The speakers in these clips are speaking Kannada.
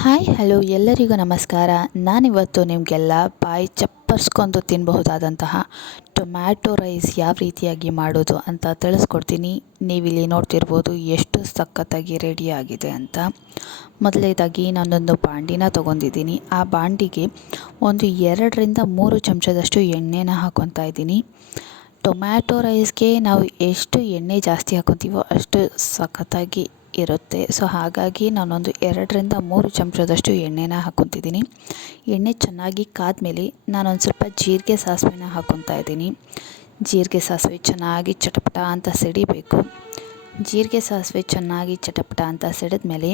ಹಾಯ್ ಹಲೋ ಎಲ್ಲರಿಗೂ ನಮಸ್ಕಾರ. ನಾನಿವತ್ತು ನಿಮಗೆಲ್ಲ ಬಾಯಿ ಚಪ್ಪರಿಸ್ಕೊಂಡು ತಿನ್ನಬಹುದಾದಂತಹ ಟೊಮ್ಯಾಟೊ ರೈಸ್ ಯಾವ ರೀತಿಯಾಗಿ ಮಾಡೋದು ಅಂತ ತಿಳಿಸ್ಕೊಡ್ತೀನಿ. ನೀವಿಲ್ಲಿ ನೋಡ್ತಿರ್ಬೋದು ಎಷ್ಟು ಸಖತ್ತಾಗಿ ರೆಡಿಯಾಗಿದೆ ಅಂತ. ಮೊದಲನೇದಾಗಿ ನಾನೊಂದು ಬಾಂಡಿನ ತೊಗೊಂಡಿದ್ದೀನಿ. ಆ ಬಾಂಡಿಗೆ ಒಂದು 2 ರಿಂದ 3 ಚಮಚದಷ್ಟು ಎಣ್ಣೆನ ಹಾಕ್ಕೊತಾ ಇದ್ದೀನಿ. ಟೊಮ್ಯಾಟೊ ರೈಸ್ಗೆ ನಾವು ಎಷ್ಟು ಎಣ್ಣೆ ಜಾಸ್ತಿ ಹಾಕ್ಕೊತೀವೋ ಅಷ್ಟು ಸಖತ್ತಾಗಿ ಇರುತ್ತೆ. ಸೊ ಹಾಗಾಗಿ ನಾನೊಂದು 2 ರಿಂದ 3 ಚಮಚದಷ್ಟು ಎಣ್ಣೆನ ಹಾಕ್ಕೊತಿದ್ದೀನಿ. ಎಣ್ಣೆ ಚೆನ್ನಾಗಿ ಕಾದ್ಮೇಲೆ ನಾನೊಂದು ಸ್ವಲ್ಪ ಜೀರಿಗೆ ಸಾಸಿವೆನ ಹಾಕ್ಕೊತಾ ಇದ್ದೀನಿ. ಜೀರಿಗೆ ಸಾಸಿವೆ ಚೆನ್ನಾಗಿ ಚಟಪಟ ಅಂತ ಸಿಡಿಬೇಕು. ಜೀರಿಗೆ ಸಾಸಿವೆ ಚೆನ್ನಾಗಿ ಚಟಪಟ ಅಂತ ಸಿಡಿದ್ಮೇಲೆ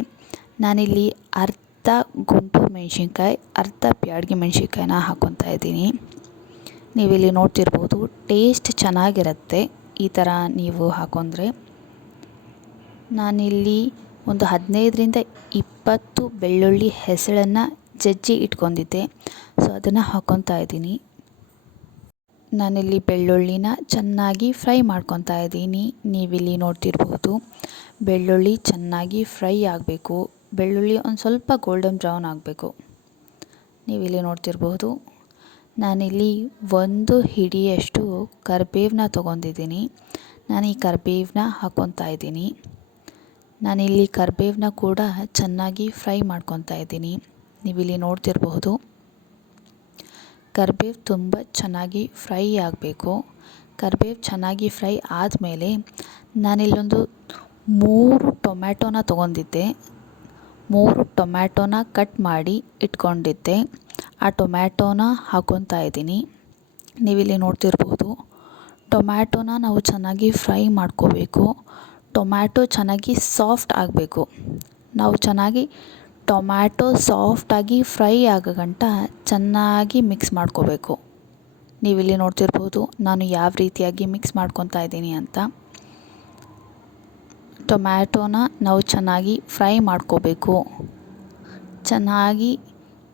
ನಾನಿಲ್ಲಿ ಅರ್ಧ ಗುಂಟು ಮೆಣಸಿನ್ಕಾಯಿ, ಅರ್ಧ ಬ್ಯಾಡಗಿ ಮೆಣಸಿನ್ಕಾಯಿನ ಹಾಕ್ಕೊತಾ ಇದ್ದೀನಿ. ನೀವಿಲ್ಲಿ ನೋಡ್ತಿರ್ಬೋದು ಟೇಸ್ಟ್ ಚೆನ್ನಾಗಿರುತ್ತೆ ಈ ಥರ ನೀವು ಹಾಕೊಂಡ್ರೆ. ನಾನಿಲ್ಲಿ ಒಂದು 15 ರಿಂದ 20 ಬೆಳ್ಳುಳ್ಳಿ ಹೆಸಳನ್ನು ಜಜ್ಜಿ ಇಟ್ಕೊಂಡಿದ್ದೆ. ಸೊ ಅದನ್ನು ಹಾಕ್ಕೊತಾ ಇದ್ದೀನಿ. ನಾನಿಲ್ಲಿ ಬೆಳ್ಳುಳ್ಳಿನ ಚೆನ್ನಾಗಿ ಫ್ರೈ ಮಾಡ್ಕೊತಾ ಇದ್ದೀನಿ. ನೀವಿಲ್ಲಿ ನೋಡ್ತಿರ್ಬೋದು ಬೆಳ್ಳುಳ್ಳಿ ಚೆನ್ನಾಗಿ ಫ್ರೈ ಆಗಬೇಕು. ಬೆಳ್ಳುಳ್ಳಿ ಒಂದು ಸ್ವಲ್ಪ ಗೋಲ್ಡನ್ ಬ್ರೌನ್ ಆಗಬೇಕು. ನೀವಿಲ್ಲಿ ನೋಡ್ತಿರ್ಬೋದು ನಾನಿಲ್ಲಿ 1 ಹಿಡಿಯಷ್ಟು ಕರಿಬೇವನ್ನ ತೊಗೊಂಡಿದ್ದೀನಿ. ನಾನು ಈ ಕರಿಬೇವನ್ನ ಹಾಕ್ಕೊತಾ ಇದ್ದೀನಿ. ನಾನಿಲ್ಲಿ ಕರಿಬೇವನ್ನ ಕೂಡ ಚೆನ್ನಾಗಿ ಫ್ರೈ ಮಾಡ್ಕೊತಾ ಇದ್ದೀನಿ. ನೀವಿಲ್ಲಿ ನೋಡ್ತಿರಬಹುದು ಕರಿಬೇವು ತುಂಬ ಚೆನ್ನಾಗಿ ಫ್ರೈ ಆಗಬೇಕು. ಕರಿಬೇವು ಚೆನ್ನಾಗಿ ಫ್ರೈ ಆದಮೇಲೆ ನಾನಿಲ್ಲೊಂದು 3 ಟೊಮ್ಯಾಟೋನ ತೊಗೊಂಡಿದ್ದೆ. 3 ಟೊಮ್ಯಾಟೋನ ಕಟ್ ಮಾಡಿ ಇಟ್ಕೊಂಡಿದ್ದೆ. ಆ ಟೊಮ್ಯಾಟೋನ ಹಾಕ್ಕೊತಾ ಇದ್ದೀನಿ. ನೀವಿಲ್ಲಿ ನೋಡ್ತಿರ್ಬೋದು ಟೊಮ್ಯಾಟೋನ ನಾವು ಚೆನ್ನಾಗಿ ಫ್ರೈ ಮಾಡ್ಕೋಬೇಕು. ಟೊಮ್ಯಾಟೊ ಚೆನ್ನಾಗಿ ಸಾಫ್ಟ್ ಆಗಬೇಕು. ನಾವು ಚೆನ್ನಾಗಿ ಟೊಮ್ಯಾಟೊ ಸಾಫ್ಟಾಗಿ ಫ್ರೈ ಆಗೋ ಗಂಟ ಚೆನ್ನಾಗಿ ಮಿಕ್ಸ್ ಮಾಡ್ಕೋಬೇಕು. ನೀವಿಲ್ಲಿ ನೋಡ್ತಿರ್ಬೋದು ನಾನು ಯಾವ ರೀತಿಯಾಗಿ ಮಿಕ್ಸ್ ಮಾಡ್ಕೊತಾ ಇದ್ದೀನಿ ಅಂತ. ಟೊಮ್ಯಾಟೋನ ನಾವು ಚೆನ್ನಾಗಿ ಫ್ರೈ ಮಾಡ್ಕೋಬೇಕು. ಚೆನ್ನಾಗಿ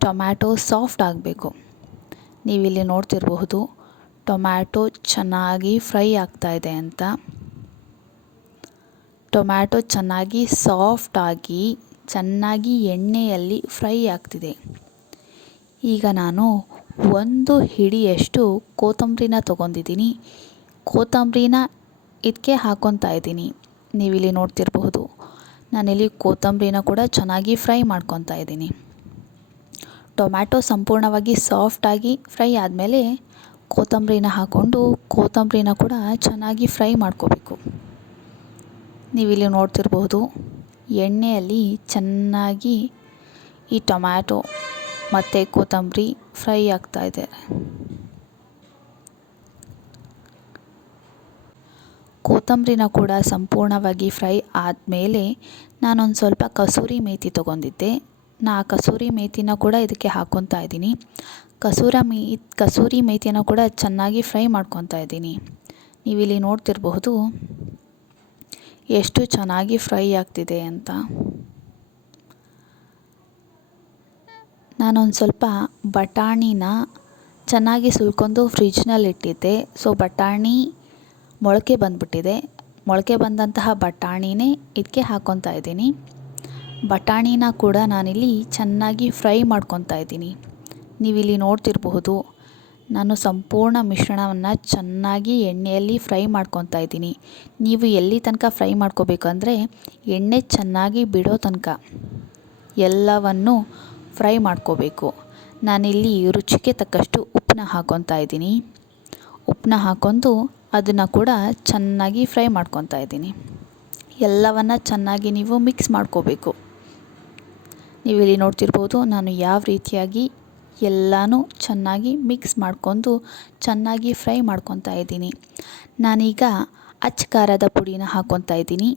ಟೊಮ್ಯಾಟೊ ಸಾಫ್ಟ್ ಆಗಬೇಕು. ನೀವಿಲ್ಲಿ ನೋಡ್ತಿರಬಹುದು ಟೊಮ್ಯಾಟೊ ಚೆನ್ನಾಗಿ ಫ್ರೈ ಆಗ್ತಾಯಿದೆ ಅಂತ. ಟೊಮ್ಯಾಟೊ ಚೆನ್ನಾಗಿ ಸಾಫ್ಟಾಗಿ ಚೆನ್ನಾಗಿ ಎಣ್ಣೆಯಲ್ಲಿ ಫ್ರೈ ಆಗ್ತಿದೆ. ಈಗ ನಾನು 1 ಹಿಡಿಯಷ್ಟು ಕೊತ್ತಂಬರಿನ ತೊಗೊಂಡಿದ್ದೀನಿ. ಕೊತ್ತಂಬರಿನ ಇದಕ್ಕೆ ಹಾಕ್ಕೊತಾ ಇದ್ದೀನಿ. ನೀವಿಲ್ಲಿ ನೋಡ್ತಿರಬಹುದು ನಾನಿಲ್ಲಿ ಕೊತ್ತಂಬರಿನ ಕೂಡ ಚೆನ್ನಾಗಿ ಫ್ರೈ ಮಾಡ್ಕೊತಾ ಇದ್ದೀನಿ. ಟೊಮ್ಯಾಟೊ ಸಂಪೂರ್ಣವಾಗಿ ಸಾಫ್ಟಾಗಿ ಫ್ರೈ ಆದಮೇಲೆ ಕೊತ್ತಂಬರಿನ ಹಾಕ್ಕೊಂಡು ಕೊತ್ತಂಬರಿನ ಕೂಡ ಚೆನ್ನಾಗಿ ಫ್ರೈ ಮಾಡ್ಕೋಬೇಕು. ನೀವಿಲ್ಲಿ ನೋಡ್ತಿರ್ಬೋದು ಎಣ್ಣೆಯಲ್ಲಿ ಚೆನ್ನಾಗಿ ಈ ಟೊಮ್ಯಾಟೊ ಮತ್ತು ಕೊತ್ತಂಬರಿ ಫ್ರೈ ಆಗ್ತಾಯಿದೆ. ಕೊತ್ತಂಬರಿನ ಕೂಡ ಸಂಪೂರ್ಣವಾಗಿ ಫ್ರೈ ಆದಮೇಲೆ ನಾನೊಂದು ಸ್ವಲ್ಪ ಕಸೂರಿ ಮೇಥಿ ತೊಗೊಂಡಿದ್ದೆ. ಆ ಕಸೂರಿ ಮೇಥಿನ ಕೂಡ ಇದಕ್ಕೆ ಹಾಕ್ಕೊತಾ ಇದ್ದೀನಿ. ಕಸೂರಿ ಮೇಥಿನ ಕೂಡ ಚೆನ್ನಾಗಿ ಫ್ರೈ ಮಾಡ್ಕೊತಾ ಇದ್ದೀನಿ. ನೀವಿಲ್ಲಿ ನೋಡ್ತಿರಬಹುದು ಎಷ್ಟು ಚೆನ್ನಾಗಿ ಫ್ರೈ ಆಗ್ತಿದೆ ಅಂತ. ನಾನೊಂದು ಸ್ವಲ್ಪ ಬಟಾಣಿನ ಚೆನ್ನಾಗಿ ಸುಲ್ಕೊಂಡು ಫ್ರಿಜ್ನಲ್ಲಿ ಇಟ್ಟಿದ್ದೆ. ಸೊ ಬಟಾಣಿ ಮೊಳಕೆ ಬಂದುಬಿಟ್ಟಿದೆ. ಮೊಳಕೆ ಬಂದಂತಹ ಬಟಾಣಿನೇ ಇದಕ್ಕೆ ಹಾಕ್ಕೊತಾ ಇದ್ದೀನಿ. ಬಟಾಣಿನ ಕೂಡ ನಾನಿಲ್ಲಿ ಚೆನ್ನಾಗಿ ಫ್ರೈ ಮಾಡ್ಕೊತಾ ಇದ್ದೀನಿ. ನೀವಿಲ್ಲಿ ನೋಡ್ತಿರಬಹುದು ನಾನು ಸಂಪೂರ್ಣ ಮಿಶ್ರಣವನ್ನು ಚೆನ್ನಾಗಿ ಎಣ್ಣೆಯಲ್ಲಿ ಫ್ರೈ ಮಾಡ್ಕೊತಾ ಇದ್ದೀನಿ. ನೀವು ಎಲ್ಲಿ ತನಕ ಫ್ರೈ ಮಾಡ್ಕೋಬೇಕಂದ್ರೆ ಎಣ್ಣೆ ಚೆನ್ನಾಗಿ ಬಿಡೋ ತನಕ ಎಲ್ಲವನ್ನು ಫ್ರೈ ಮಾಡ್ಕೋಬೇಕು. ನಾನಿಲ್ಲಿ ರುಚಿಗೆ ತಕ್ಕಷ್ಟು ಉಪ್ಪನ್ನ ಹಾಕ್ಕೊತಾ ಇದ್ದೀನಿ. ಉಪ್ಪನ್ನ ಹಾಕ್ಕೊಂಡು ಅದನ್ನು ಕೂಡ ಚೆನ್ನಾಗಿ ಫ್ರೈ ಮಾಡ್ಕೊತಾ ಇದ್ದೀನಿ. ಎಲ್ಲವನ್ನು ಚೆನ್ನಾಗಿ ನೀವು ಮಿಕ್ಸ್ ಮಾಡ್ಕೋಬೇಕು. ನೀವಿಲ್ಲಿ ನೋಡ್ತಿರ್ಬೋದು ನಾನು ಯಾವ ರೀತಿಯಾಗಿ ಎಲ್ಲನೂ ಚೆನ್ನಾಗಿ ಮಿಕ್ಸ್ ಮಾಡ್ಕೊಂಡು ಚೆನ್ನಾಗಿ ಫ್ರೈ ಮಾಡ್ಕೊತಾ ಇದ್ದೀನಿ. ನಾನೀಗ ಅಚ್ಚ ಖಾರದ ಪುಡಿನ ಹಾಕ್ಕೊತಾ ಇದ್ದೀನಿ.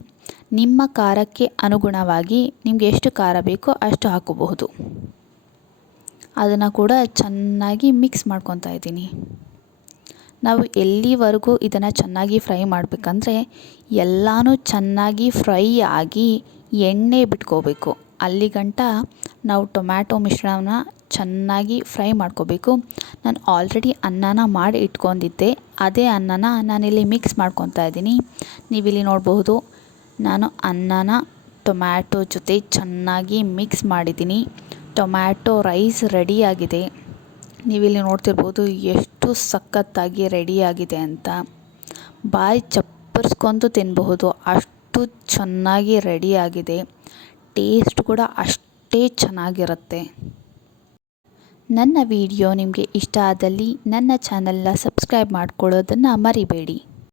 ನಿಮ್ಮ ಖಾರಕ್ಕೆ ಅನುಗುಣವಾಗಿ ನಿಮಗೆ ಎಷ್ಟು ಖಾರ ಬೇಕೋ ಅಷ್ಟು ಹಾಕೋಬಹುದು. ಅದನ್ನು ಕೂಡ ಚೆನ್ನಾಗಿ ಮಿಕ್ಸ್ ಮಾಡ್ಕೊತಾ ಇದ್ದೀನಿ. ನಾವು ಎಲ್ಲಿವರೆಗೂ ಇದನ್ನು ಚೆನ್ನಾಗಿ ಫ್ರೈ ಮಾಡಬೇಕಂದ್ರೆ ಎಲ್ಲನೂ ಚೆನ್ನಾಗಿ ಫ್ರೈ ಆಗಿ ಎಣ್ಣೆ ಬಿಟ್ಕೋಬೇಕು. ಅಲ್ಲಿಗಂಟ ನಾವು ಟೊಮ್ಯಾಟೊ ಮಿಶ್ರಣನ ಚೆನ್ನಾಗಿ ಫ್ರೈ ಮಾಡ್ಕೋಬೇಕು. ನಾನು ಆಲ್ರೆಡಿ ಅನ್ನನ ಮಾಡಿ ಇಟ್ಕೊಂಡಿದ್ದೆ. ಅದೇ ಅನ್ನನ ನಾನಿಲ್ಲಿ ಮಿಕ್ಸ್ ಮಾಡ್ಕೊತಾ ಇದ್ದೀನಿ. ನೀವಿಲ್ಲಿ ನೋಡಬಹುದು ನಾನು ಅನ್ನನ ಟೊಮ್ಯಾಟೊ ಜೊತೆ ಚೆನ್ನಾಗಿ ಮಿಕ್ಸ್ ಮಾಡಿದ್ದೀನಿ. ಟೊಮ್ಯಾಟೊ ರೈಸ್ ರೆಡಿಯಾಗಿದೆ. ನೀವಿಲ್ಲಿ ನೋಡ್ತಿರ್ಬೋದು ಎಷ್ಟು ಸಖತ್ತಾಗಿ ರೆಡಿಯಾಗಿದೆ ಅಂತ. ಬಾಯಿ ಚಪ್ಪರಿಸ್ಕೊಂಡು ತಿನ್ನಬಹುದು, ಅಷ್ಟು ಚೆನ್ನಾಗಿ ರೆಡಿಯಾಗಿದೆ. ಟೇಸ್ಟ್ ಕೂಡ ಅಷ್ಟೇ ಚೆನ್ನಾಗಿರುತ್ತೆ. ನನ್ನ ವಿಡಿಯೋ ನಿಮಗೆ ಇಷ್ಟ ಆದಲ್ಲಿ ನನ್ನ ಚಾನಲ್ನ ಸಬ್ಸ್ಕ್ರೈಬ್ ಮಾಡ್ಕೊಳ್ಳೋದನ್ನು ಮರಿಬೇಡಿ.